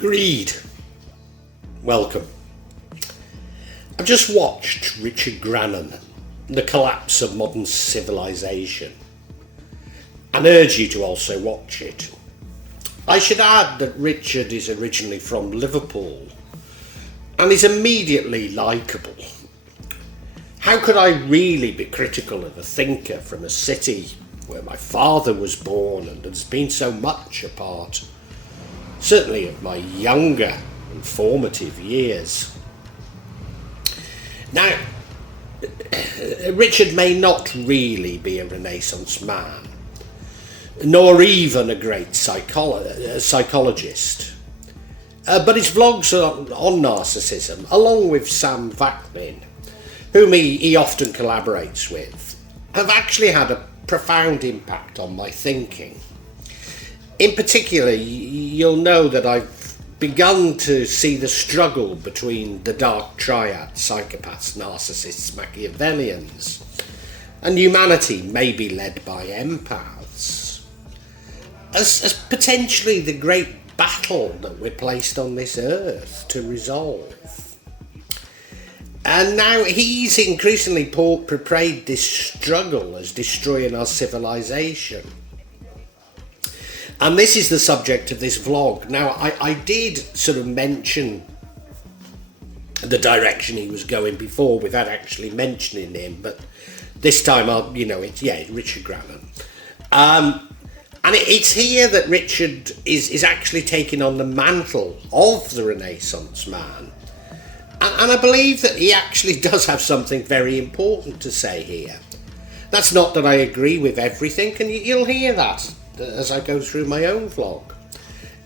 Greed. Welcome. I've just watched Richard Grannon, The Collapse of Modern Civilisation, and urge you to also watch it. I should add that Richard is originally from Liverpool and is immediately likeable. How could I really be critical of a thinker from a city where my father was born and has been so much a part, certainly of my younger and formative years? Now, Richard may not really be a Renaissance man, nor even a great psychologist. But his vlogs on narcissism, along with Sam Vaknin, whom he often collaborates with, have actually had a profound impact on my thinking. In particular, you'll know that I've begun to see the struggle between the dark triad, psychopaths, narcissists, Machiavellians, and humanity may be led by empaths, as potentially the great battle that we're placed on this earth to resolve. And now he's increasingly portrayed this struggle as destroying our civilization. And this is the subject of this vlog. Now, I did sort of mention the direction he was going before without actually mentioning him, but this time it's Richard Grannon. And it's here that Richard is actually taking on the mantle of the Renaissance man. And I believe that he actually does have something very important to say here. That's not that I agree with everything, and you'll hear that as I go through my own vlog.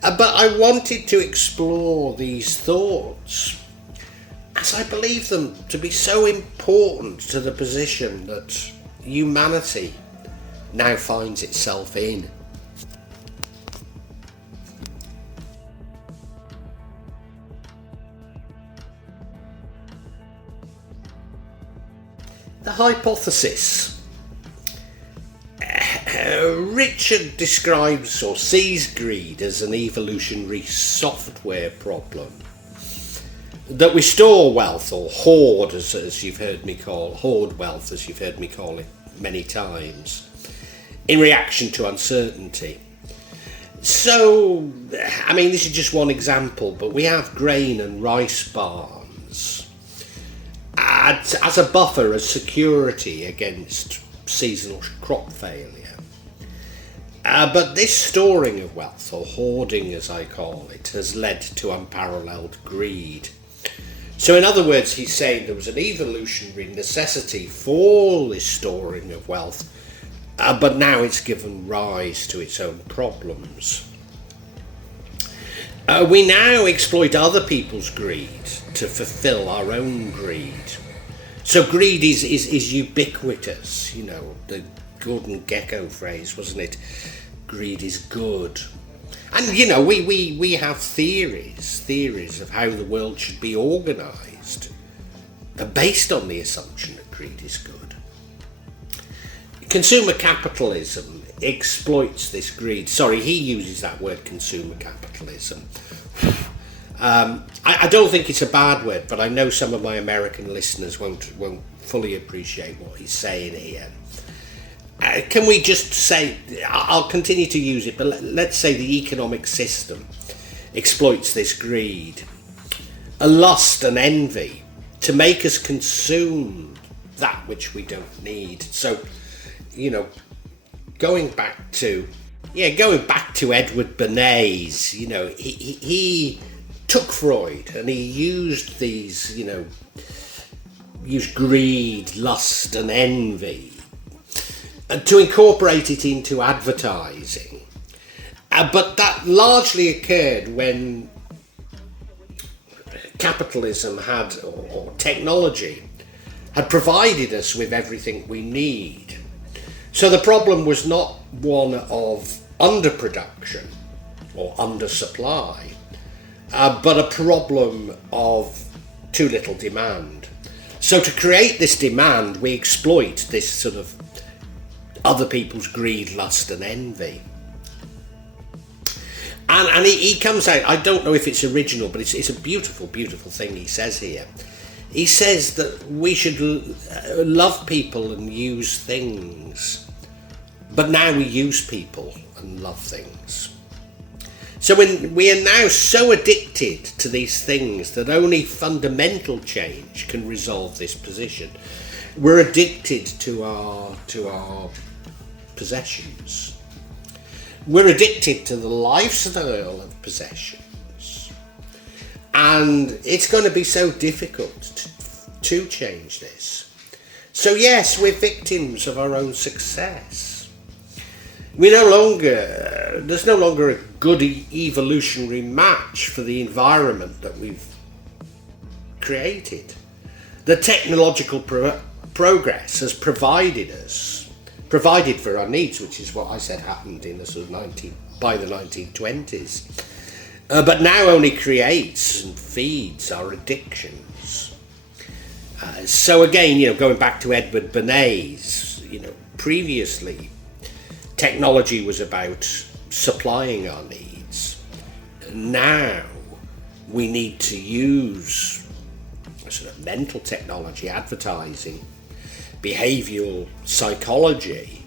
But I wanted to explore these thoughts as I believe them to be so important to the position that humanity now finds itself in. The hypothesis. Richard describes or sees greed as an evolutionary software problem. That we store wealth, or hoard, as you've heard me call, hoard wealth, as you've heard me call it many times, in reaction to uncertainty. So, this is just one example, but we have grain and rice barns as a buffer, as security against seasonal crop failure. But this storing of wealth, or hoarding as I call it, has led to unparalleled greed. So in other words, he's saying there was an evolutionary necessity for this storing of wealth, but now it's given rise to its own problems. We now exploit other people's greed to fulfill our own greed. So greed is ubiquitous, the Gordon Gekko phrase, wasn't it? Greed is good. And we have theories of how the world should be organised, based on the assumption that greed is good. Consumer capitalism exploits this greed. Sorry, he uses that word, consumer capitalism. I don't think it's a bad word, but I know some of my American listeners won't fully appreciate what he's saying here. Can we just say, I'll continue to use it, but let's say the economic system exploits this greed, a lust and envy, to make us consume that which we don't need. So, going back to Edward Bernays, he took Freud and he used these, used greed, lust and envy, and to incorporate it into advertising. But that largely occurred when capitalism or technology had provided us with everything we need. So the problem was not one of underproduction or undersupply, but a problem of too little demand. So to create this demand, we exploit this sort of other people's greed, lust and envy. And he comes out, I don't know if it's original, but it's a beautiful, beautiful thing he says here. He says that we should love people and use things, but now we use people and love things. So when we are now so addicted to these things that only fundamental change can resolve this position. We're addicted to our possessions. We're addicted to the lifestyle of possessions. And it's going to be so difficult to change this. So yes, we're victims of our own success. There's no longer a good evolutionary match for the environment that we've created. The technological progress has provided for our needs, which is what I said happened in the sort of by the 1920s, but now only creates and feeds our addictions. So again, going back to Edward Bernays, previously, technology was about supplying our needs. Now we need to use sort of mental technology, advertising, behavioural psychology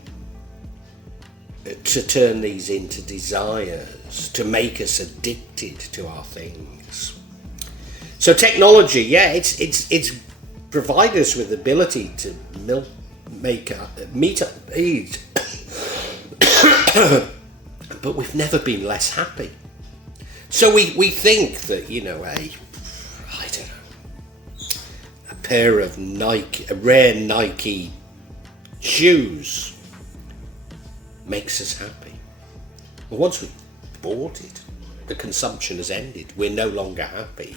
to turn these into desires, to make us addicted to our things. So technology, it's provided us with the ability to meet our needs. But we've never been less happy. So we think that, a pair of rare Nike shoes makes us happy. But once we've bought it, the consumption has ended. We're no longer happy,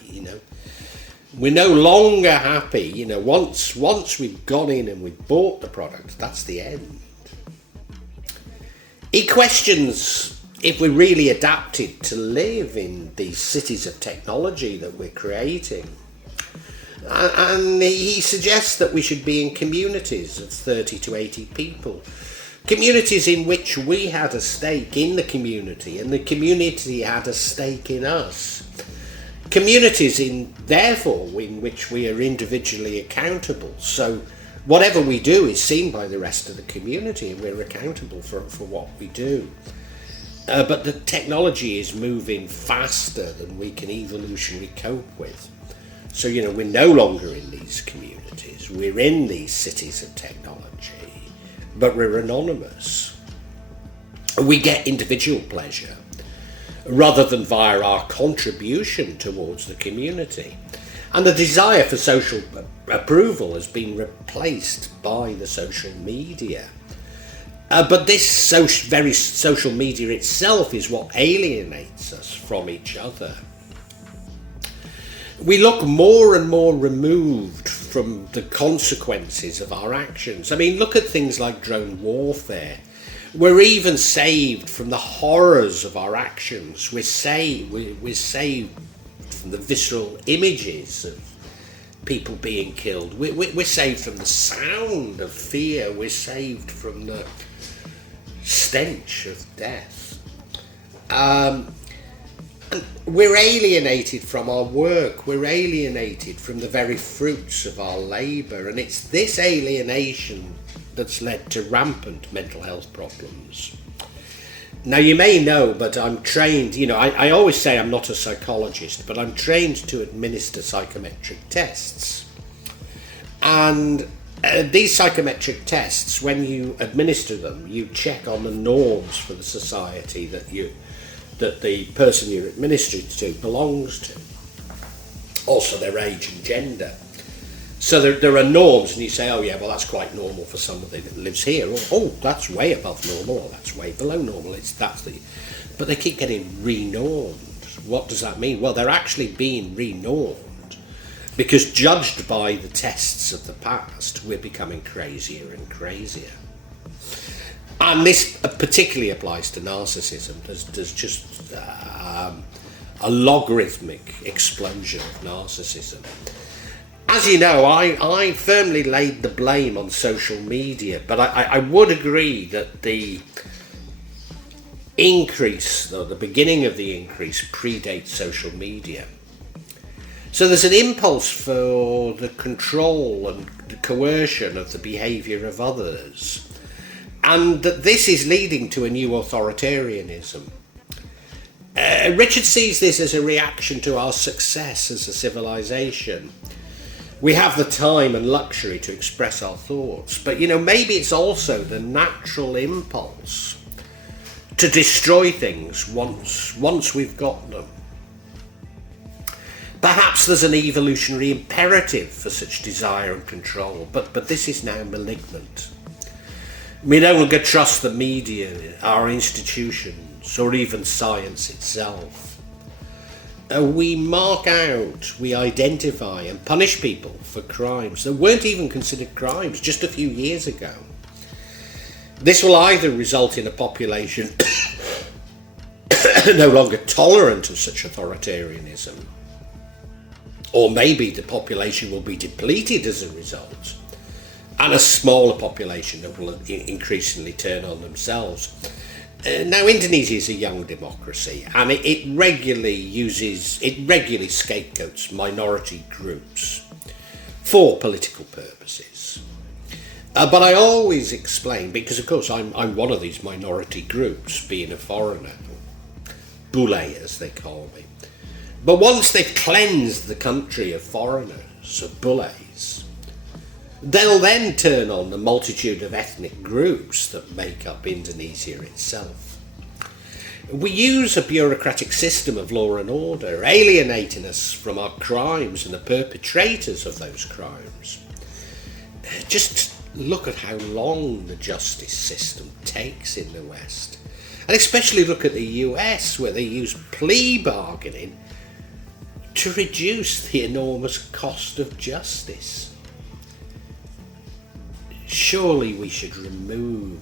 We're no longer happy, once we've gone in and we've bought the product, that's the end. He questions if we're really adapted to live in these cities of technology that we're creating. And he suggests that we should be in communities of 30 to 80 people. Communities in which we had a stake in the community and the community had a stake in us. Communities in which we are individually accountable. So whatever we do is seen by the rest of the community and we're accountable for what we do. But the technology is moving faster than we can evolutionarily cope with. So, we're no longer in these communities. We're in these cities of technology, but we're anonymous. We get individual pleasure rather than via our contribution towards the community. And the desire for social approval has been replaced by the social media. But this very social media itself is what alienates us from each other. We look more and more removed from the consequences of our actions. I mean, look at things like drone warfare. We're even saved from the horrors of our actions. We're saved from the visceral images of people being killed. We're saved from the sound of fear. We're saved from the stench of death. We're alienated from our work. We're alienated from the very fruits of our labour. And it's this alienation that's led to rampant mental health problems. Now, you may know, but I'm trained, I always say I'm not a psychologist, but I'm trained to administer psychometric tests. And these psychometric tests, when you administer them, you check on the norms for the society that the person you're administering to belongs to. Also their age and gender. So there are norms, and you say, oh yeah, well that's quite normal for somebody that lives here, or oh, that's way above normal, or that's way below normal. But they keep getting renormed. What does that mean? Well, they're actually being renormed because, judged by the tests of the past, we're becoming crazier and crazier. And this particularly applies to narcissism. There's just a logarithmic explosion of narcissism. As you know, I firmly laid the blame on social media, but I would agree that increase, or the beginning of the increase, predates social media. So there's an impulse for the control and the coercion of the behaviour of others, and that this is leading to a new authoritarianism. Richard sees this as a reaction to our success as a civilization. We have the time and luxury to express our thoughts, but maybe it's also the natural impulse to destroy things once we've got them. Perhaps there's an evolutionary imperative for such desire and control, but this is now malignant. We no longer trust the media, our institutions, or even science itself. We mark out, we identify and punish people for crimes that weren't even considered crimes just a few years ago. This will either result in a population no longer tolerant of such authoritarianism, or maybe the population will be depleted as a result, and a smaller population that will increasingly turn on themselves. Now, Indonesia is a young democracy, and it regularly scapegoats minority groups for political purposes. But I always explain, because of course I'm one of these minority groups, being a foreigner, bule as they call me. But once they've cleansed the country of foreigners, of bules, they'll then turn on the multitude of ethnic groups that make up Indonesia itself. We use a bureaucratic system of law and order, alienating us from our crimes and the perpetrators of those crimes. Just look at how long the justice system takes in the West. And especially look at the US, where they use plea bargaining to reduce the enormous cost of justice. Surely we should remove,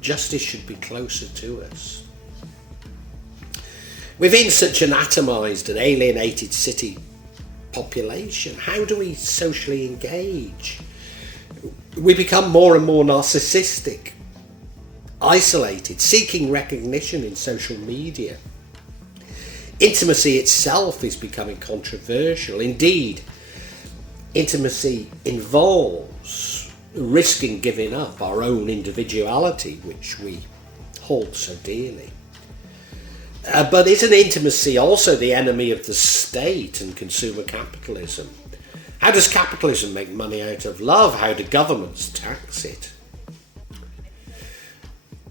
justice should be closer to us. Within such an atomised and alienated city population, how do we socially engage? We become more and more narcissistic, isolated, seeking recognition in social media. Intimacy itself is becoming controversial. Indeed, intimacy involves risking giving up our own individuality, which we hold so dearly. But isn't intimacy also the enemy of the state and consumer capitalism? How does capitalism make money out of love? How do governments tax it?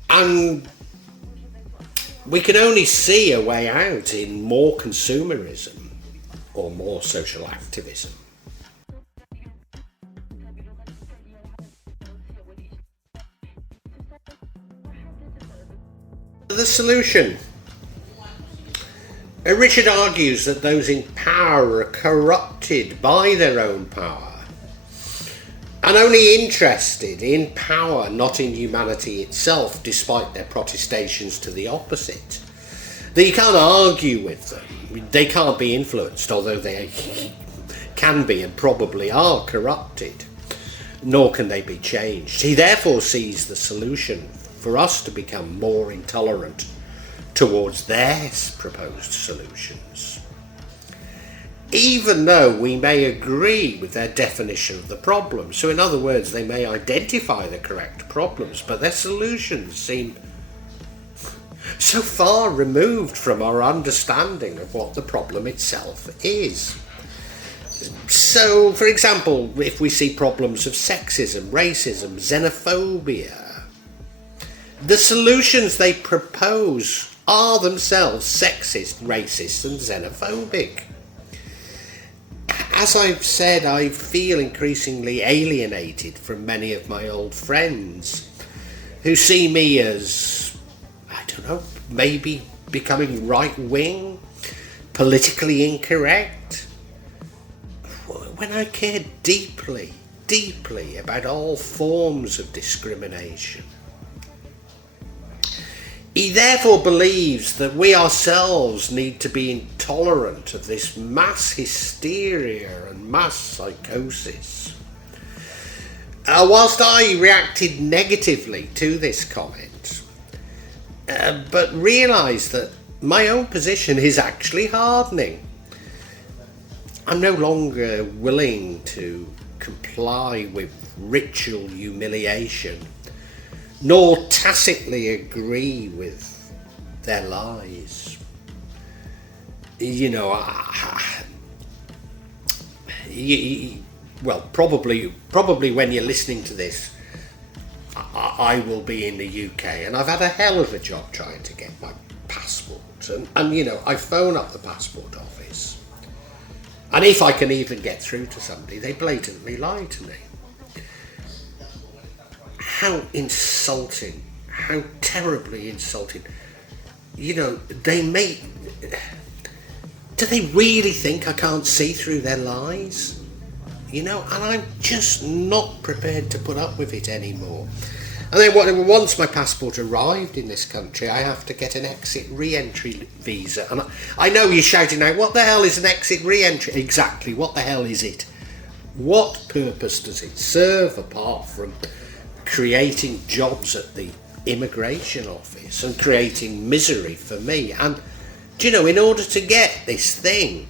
And we can only see a way out in more consumerism or more social activism. The solution. Richard argues that those in power are corrupted by their own power and only interested in power, not in humanity itself, despite their protestations to the opposite. That you can't argue with them. They can't be influenced, although they can be and probably are corrupted, nor can they be changed. He therefore sees the solution for us to become more intolerant towards their proposed solutions. Even though we may agree with their definition of the problem. So in other words, they may identify the correct problems, but their solutions seem so far removed from our understanding of what the problem itself is. So, for example, if we see problems of sexism, racism, xenophobia, the solutions they propose are themselves sexist, racist and xenophobic. As I've said, I feel increasingly alienated from many of my old friends who see me as, maybe becoming right-wing, politically incorrect, when I care deeply, deeply about all forms of discrimination. He therefore believes that we ourselves need to be intolerant of this mass hysteria and mass psychosis. Whilst I reacted negatively to this comment, but realise that my own position is actually hardening. I'm no longer willing to comply with ritual humiliation, nor tacitly agree with their lies. You know, well, probably when you're listening to this, I will be in the UK, and I've had a hell of a job trying to get my passport. And you know, I phone up the passport office, and if I can even get through to somebody, they blatantly lie to me. How insulting, how terribly insulting. You know, do they really think I can't see through their lies? You know, and I'm just not prepared to put up with it anymore. And then once my passport arrived in this country, I have to get an exit re-entry visa. And I know you're shouting out, what the hell is an exit re-entry? Exactly, what the hell is it? What purpose does it serve apart from creating jobs at the immigration office and creating misery for me? And, do you know, in order to get this thing,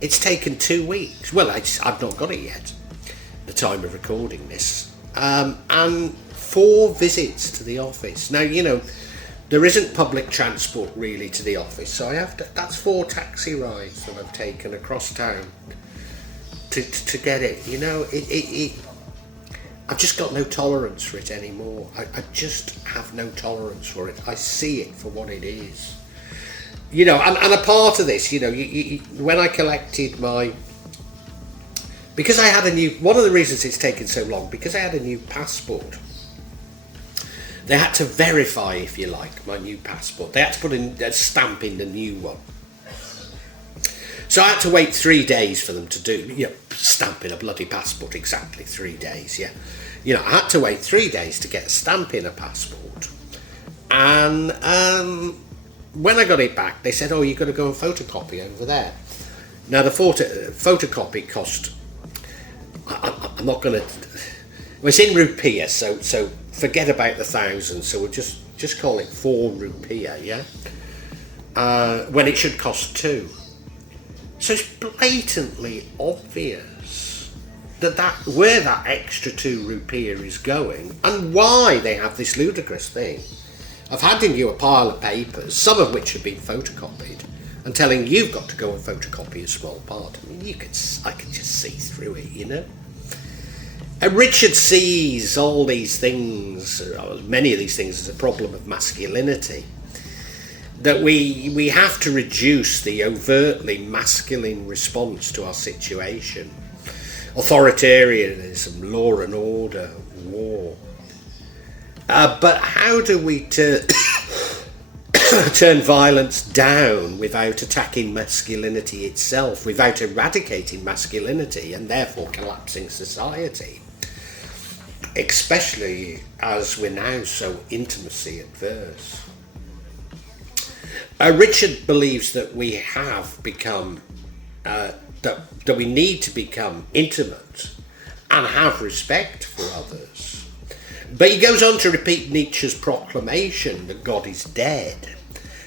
it's taken 2 weeks. Well, I've not got it yet, at the time of recording this. And 4 visits to the office. Now, you know, there isn't public transport really to the office, so that's 4 taxi rides that I've taken across town to get it. You know, I've just got no tolerance for it anymore. I just have no tolerance for it. I see it for what it is. You know, and a part of this, you know, when I collected because I had one of the reasons it's taken so long, because I had a new passport, they had to verify, if you like, my new passport. They had to put a stamp in the new one. So I had to wait 3 days for them to do, you know, stamp in a bloody passport, exactly 3 days, yeah. You know, I had to wait 3 days to get a stamp in a passport. And when I got it back, they said, oh, you've got to go and photocopy over there. Now, the photocopy cost, I'm not going to, well, it's in rupiah, so forget about the thousands, so we'll just call it 4 rupiah, yeah? When it should cost 2. So it's blatantly obvious that where that extra 2 rupiah is going, and why they have this ludicrous thing of handing you a pile of papers, some of which have been photocopied, and telling you've got to go and photocopy a small part. I mean, I can just see through it, you know. And Richard sees all these things, many of these things, as a problem of masculinity. That we have to reduce the overtly masculine response to our situation. Authoritarianism, law and order, war. But how do we turn violence down without attacking masculinity itself, without eradicating masculinity and therefore collapsing society? Especially as we're now so intimacy adverse. Richard believes that we have become, that we need to become intimate and have respect for others. But he goes on to repeat Nietzsche's proclamation that God is dead,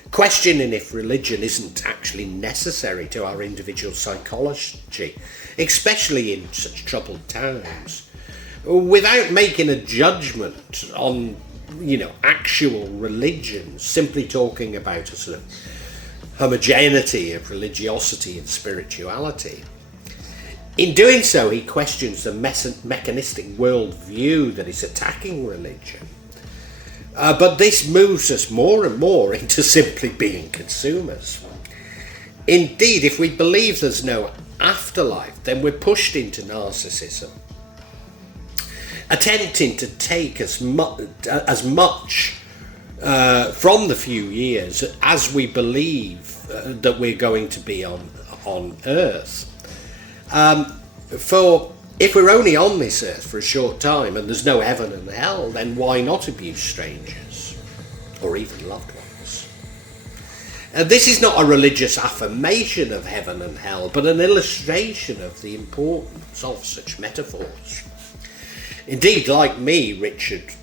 questioning if religion isn't actually necessary to our individual psychology, especially in such troubled times, without making a judgment on, you know, actual religion, simply talking about a sort of homogeneity of religiosity and spirituality. In doing so, he questions the mechanistic worldview that is attacking religion. But this moves us more and more into simply being consumers. Indeed, if we believe there's no afterlife, then we're pushed into narcissism, attempting to take as much from the few years as we believe that we're going to be on Earth. For if we're only on this earth for a short time and there's no heaven and hell, then why not abuse strangers or even loved ones? This is not a religious affirmation of heaven and hell, but an illustration of the importance of such metaphors. Indeed, like me, Richard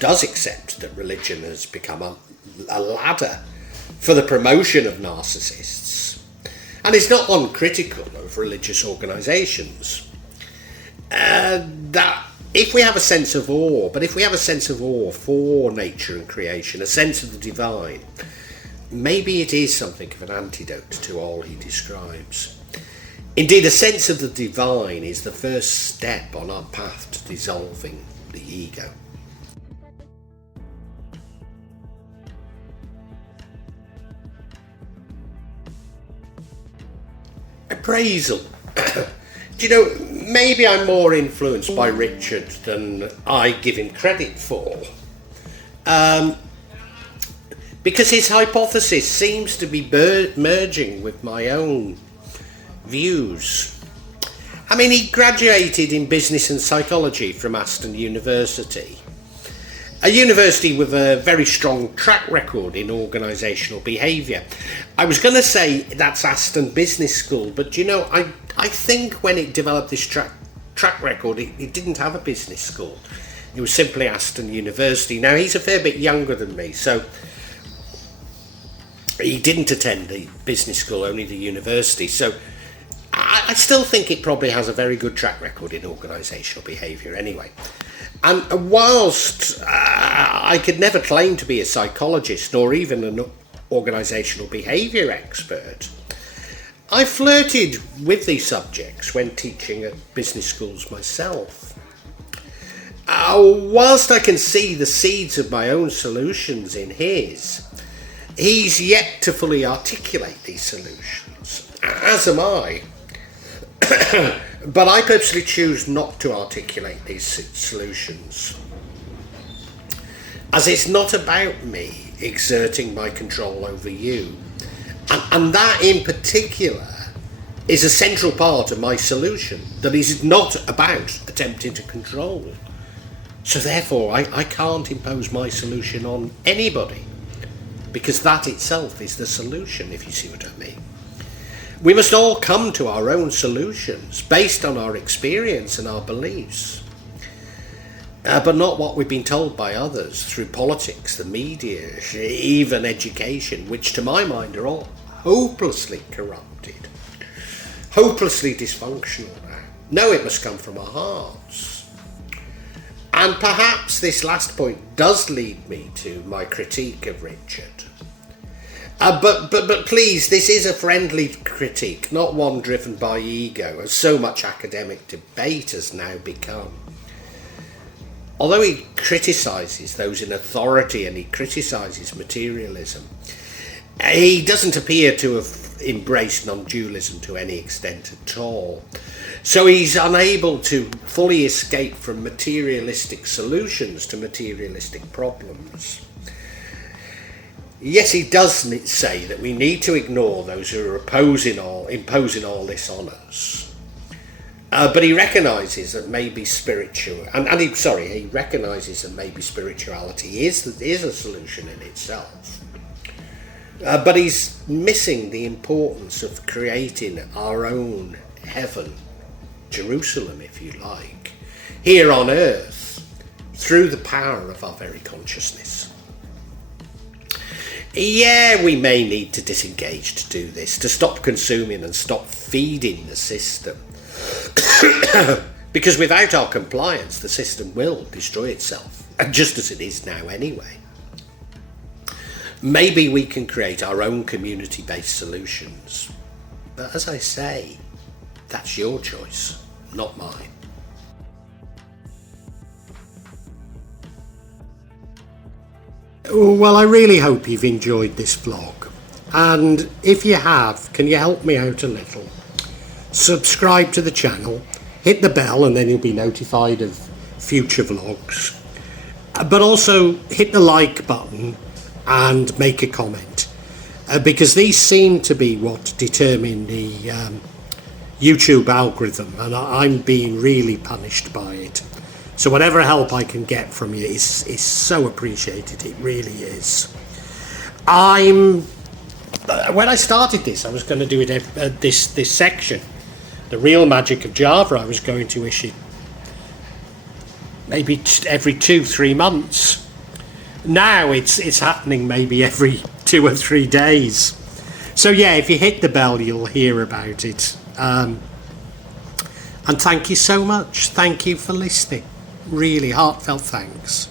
does accept that religion has become a ladder for the promotion of narcissists, and is not uncritical of religious organisations, that if we have a sense of awe, but if we have a sense of awe for nature and creation, a sense of the divine, maybe it is something of an antidote to all he describes. Indeed, a sense of the divine is the first step on our path to dissolving the ego. Appraisal. Do you know, maybe I'm more influenced by Richard than I give him credit for. Because his hypothesis seems to be merging with my own views. I mean, he graduated in business and psychology from Aston University, a university with a very strong track record in organisational behaviour. I was going to say that's Aston Business School, but you know, I think when it developed this track record, it didn't have a business school. It was simply Aston University. Now, he's a fair bit younger than me, so he didn't attend the business school, only the university. So I still think it probably has a very good track record in organisational behaviour anyway. And whilst I could never claim to be a psychologist nor even an organisational behaviour expert, I flirted with these subjects when teaching at business schools myself. Whilst I can see the seeds of my own solutions in his, he's yet to fully articulate these solutions, as am I. But I purposely choose not to articulate these solutions, as it's not about me exerting my control over you. And that in particular is a central part of my solution, that is not about attempting to control. So therefore I can't impose my solution on anybody, because that itself is the solution, if you see what I mean. We must all come to our own solutions based on our experience and our beliefs, but not what we've been told by others through politics, the media, even education, which to my mind are all hopelessly corrupted, hopelessly dysfunctional now. No, it must come from our hearts. And perhaps this last point does lead me to my critique of Richard. But please, this is a friendly critique, not one driven by ego, as so much academic debate has now become. Although he criticises those in authority and he criticises materialism, he doesn't appear to have embraced non-dualism to any extent at all. So he's unable to fully escape from materialistic solutions to materialistic problems. Yes, he does say that we need to ignore those who are imposing all this on us. But he recognises that maybe he recognises that maybe spirituality is a solution in itself. But he's missing the importance of creating our own heaven, Jerusalem, if you like, here on earth, through the power of our very consciousness. Yeah, we may need to disengage to do this, to stop consuming and stop feeding the system. Because without our compliance, the system will destroy itself, and just as it is now anyway. Maybe we can create our own community-based solutions. But as I say, that's your choice, not mine. Well, I really hope you've enjoyed this vlog. And if you have, can you help me out a little? Subscribe to the channel, hit the bell, and then you'll be notified of future vlogs. But also hit the like button and make a comment, because these seem to be what determine the YouTube algorithm, and I'm being really punished by it. So whatever help I can get from you is so appreciated. It really is. When I started this, I was going to do it this section, the real magic of Java. I was going to issue maybe every 2-3 months. Now it's happening maybe every 2 or 3 days. So yeah, if you hit the bell, you'll hear about it. And thank you so much. Thank you for listening. Really heartfelt thanks.